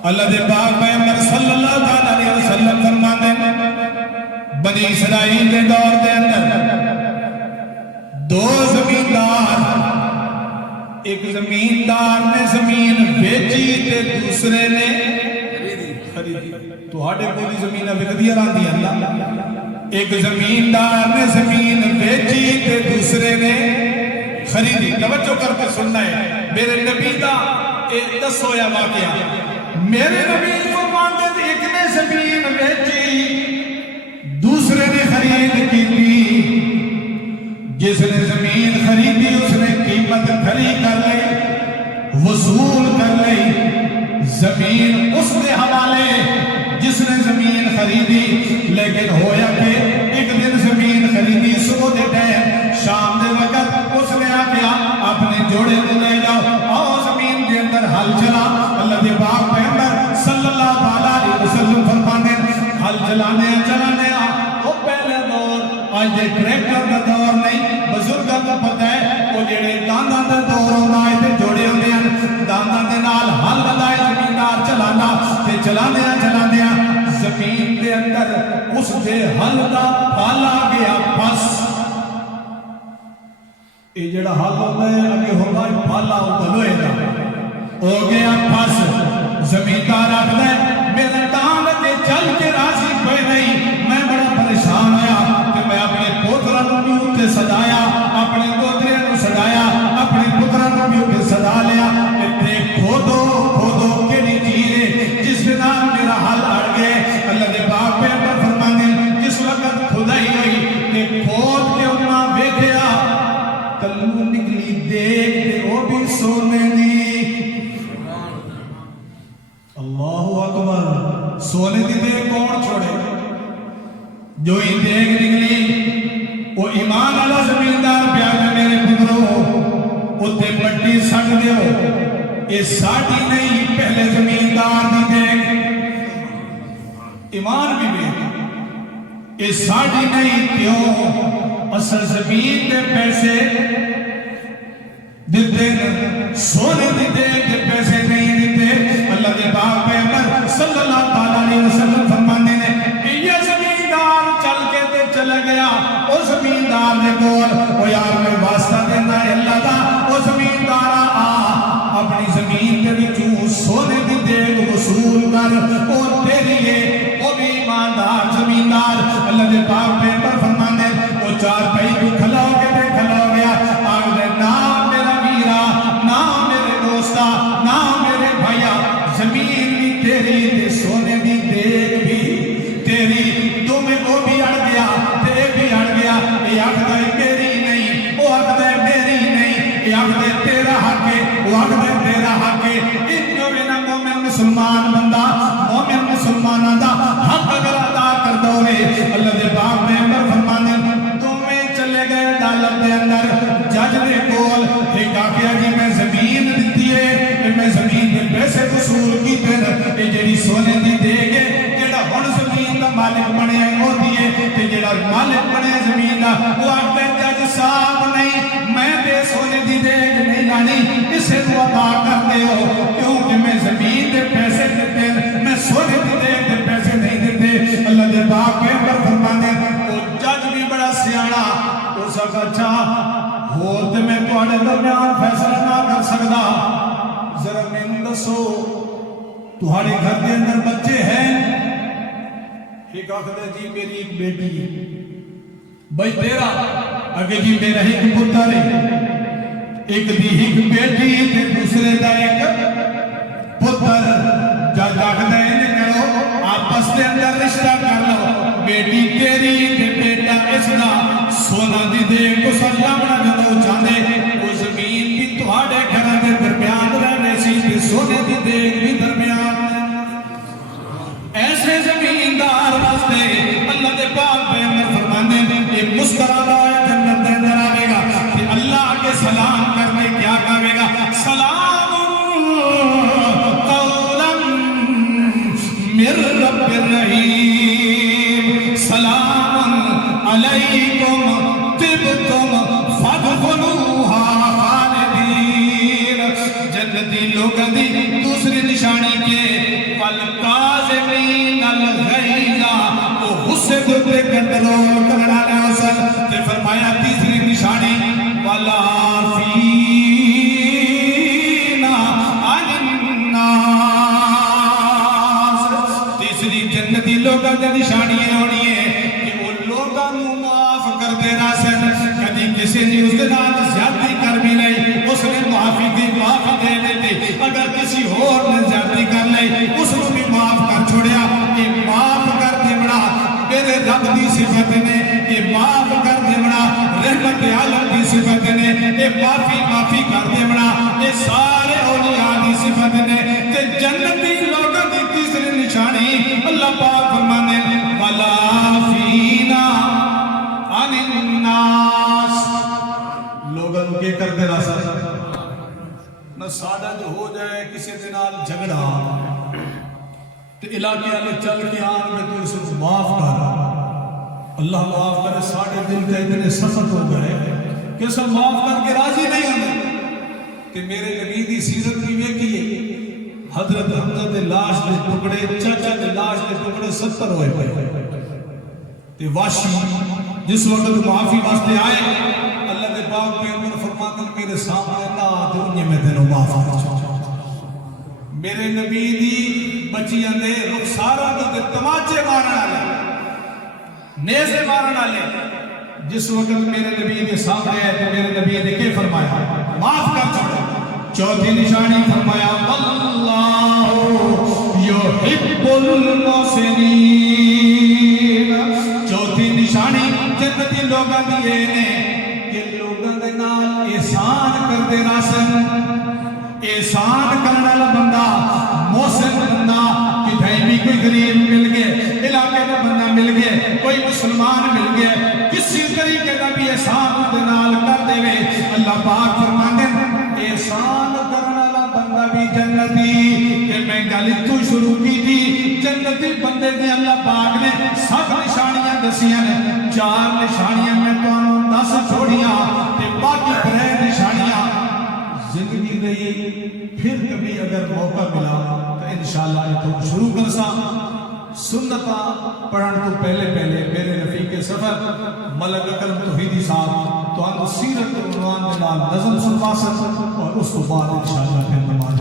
اللہ دے پاک پیغمبر صلی اللہ علیہ وسلم فرماتے ہیں بنی اسرائیل کے دور دے اندر دو زمیندار ایک زمیندار نے زمین بیچی تے دوسرے نے خریدی تو ہاڑے کوئی زمینہ بکدیا رہا دی اللہ ایک زمیندار نے زمین بیچی تے دوسرے نے خریدی توجہ کر کے سننا ہے میرے نبی دا ایک دس ہویا واقعہ میرے نبی فرماتے تھے ایک نے زمین بیچی دوسرے نے خرید کی تھی جس نے زمین خریدی اس نے قیمت کھری کر لئی وصول کر لئی زمین اس نے حوالے جس نے زمین خریدی لیکن ہویا کہ ایک دن زمین خریدی صبح دے ٹائم شام دے وقت اس نے آکیا اپنے جوڑے کو لے جاؤ اور زمین کے اندر حل چلا اللہ دے پاک پیغمبر صلی اللہ علیہ وسلم فرماتے ہیں حل چلانے وہ پہلے دور آج دے ٹریکٹر کا دور نہیں بزرگاں کا پتہ ہے وہ جڑے دانداں دا دور ہونا ہے تے جوڑے ہوندے ہیں دانداں دے نال ہل لگائے زمیندار چلانا تے چلاندیاں زمین دے اندر اس دے ہل دا پالا گیا پس یہ جڑا حل ہوتا ہے اگے ہوتا ہے پالا ہوتا لوہے دا ہو گیا پس زمیندار آتا ہے میرا دان کے چل کے راضی کوئی نہیں میں بڑا پریشان ہویا کہ میں اپنے پوترا نو بھی اتے سجایا اپنے پوترے نو سجایا اپنے پوترا نو بھی اتے سجا لیا کہ کھودو کہ نہیں چیزیں جس بنا میرا حل اڑ گئے اللہ دے باپ پہ پر فرمانے جس وقت خدائی ہوئی کہ کھود کے انہاں بیٹھیا کلو نکلی دیکھ دے وہ بھی سونے دی اللہ اکبر سونے دی دیکھ کون چھوڑے جو ہی دیکھ نکلی وہ ایمان اللہ زمیندار پیاگے میرے پتروں اتے مٹی سک دیو یہ ساٹھی نہیں پہلے زمیندار دی دیکھ ایمان بھی بھی یہ ساٹھی نہیں کیوں اصل زمین دے پیسے دیتے سونے دی دیکھ دے پیسے نہیں دیتے اللہ کے پاک پیغمبر صلی اللہ علیہ وسلم فرمانے نے یہ زمیندار چل کے تے چلے گیا او زمیندار نے کول او یار میں واسطہ دینا ہے اللہ دا او زمیندار اپنی زمین کے وچوں سونے دی دیکھ وصول کر او تیری ہے او بھی ایماندار زمیندار اللہ کے پاک پیغمبر فرمانے او چار پہی کو کھلا ہو کے تے کھلا ہو گیا آگ دے نام میرا ویرا نام میرے دوستا نام میرے بھائیا زمین بھی تیری تے سونے بھی دیکھ بھی تیری تو میں وہ بھی اڑ گیا تے بھی اڑ گیا یہ آخدہ میری نہیں وہ آخدہ میری نہیں یہ آخدہ تیرا حق ہے وہ آخدہ تیرا حق ہے ان جو بنا مومن مسلمان بندہ مومن مسلمانہ دا حق اگر ادا کر دو رہے اللہ دے باپ میں امر فرمانے تمہیں چلے گئے عدالت دے اندر جج نے کول ایک آخیا جی میں زمین دیتی ہے میں زمین دے پیسے وصول کی دن یہ جڑی سونے دی دے گے جڑا ہن زمین دا مالک بنے او دیے تے جڑا مالک بنے زمین دا وہ آکھدے جج صاحب نہیں میں تے سونے دی دے نہیں لانی اسے تو ادا کرتے ہو کیونکہ میں زمین دے پیسے دیتے میں سونے دی دے پیسے نہیں دیتے اللہ دے پاک پیغمبر فرمانے وہ جج بھی بڑا سیاڑا اس کا اچھا ہوتے میں تواڈے درمیان فیصلہ نہ کر سکدا ذرا میں دسو تہاڑے گھر کے اندر بچے ہیں ایک آخر جی میری ایک بیٹی بھائی تیرا اگر جی میرا ایک پتر ہے ایک دی ایک بیٹی تے دوسرے دا ایک پتر جج آخر انہیں کرو آپس کے اندر رشتہ کر لو بیٹی تیری تے بیٹا اس دا سونا دی دے کو سجا بنا جدو چاندے وہ زمین بھی تہاڑے گھر دے درمیان رہنے سی تے سونے دی دے بھی درمیان ایسے زمیندار واسطے اللہ دے پاک پیغمبر فرمانے یہ مسکراتا ہے جنت دے اندر آئے گا کہ اللہ کے سلام کرنے کیا کہے گا سلام قولا من رب الرحیم سلام علیکم طبتم فادخلوها خالدین کرتے راسن کدی کسی نے اس کے نال زیادتی کر بھی نہیں اس نے معافی دی معافی دے دیتی اگر کسی اور نے زیادتی کر لئی اس کو بھی معاف کر چھوڑیا کہ معاف کر دے بڑا میرے رب دی صفت نے یہ معاف کر دے بڑا رحمت عالم دی صفت نے یہ معافی کر دے بڑا یہ سارے اولیاء دی صفت نے کہ جنتی لوگوں کی تیسری نشانی اللہ پاک فرمانے ولا فینا عن الناس لوگوں کے کر دے راسا نہ ساڑا جو ہو جائے کسی دنال جھگڑا تو علاقے والے چل کے آن میں تو اسے معاف کر اللہ معاف کرے ساڑھے دل کے اتنے سخت ہو گئے کہ سب معاف کر کے راضی نہیں ہونے کہ میرے نبی دی سیرت کی ویکھیے حضرت حمزہ دے لاش دے ٹکڑے چاچا دے لاش دے ٹکڑے 70 ہوئے پہ تے واشی جس وقت معافی واسطے آئے اللہ دے پاک پیغمبر فرماتے ہیں میرے سامنے نہ آتے انہیں میں تینوں معاف کر چھوڑا میرے نبی دی بچیاں دے رخسارہ دے تماچے مارنا لے نیزے مارنا لے جس وقت میرے نبی دے سامنے آئے تو میرے نبی نے کیا فرمایا معاف کر چھوڑا چوتھی نشانی فرمایا اللہ یحب المحسنین چوتھی نشانی جنتی لوگاں دیئے نے کہ لوگاں دے نال احسان کر دے راسن احسان کرنے والا بندہ محسن بندہ کہ بھائی بھی کوئی غریب مل گئے علاقے کا بندہ مل گئے کوئی مسلمان مل گئے کسی طریقے کا بھی احسان دنال کر دے وے اللہ پاک فرماتے ہیں احسان کرنے والا بندہ بھی جنتی کہ میں گالی تو شروع کی تھی جنتی بندے نے اللہ پاک نے سب نشانیاں دسیاں نے 4 نشانیاں میں تو انہوں 10 چھوڑیاں تے باقی 3 نشانیاں زندگی رہی پھر کبھی اگر موقع ملا تو انشاءاللہ یہ تو شروع کر سا سنتا پڑھن تو پہلے میرے رفیق سفر ملک اکرم توحیدی صاحب تو ان سیرت عنوان میں نظم سنوا سکتا اور اس کو بعد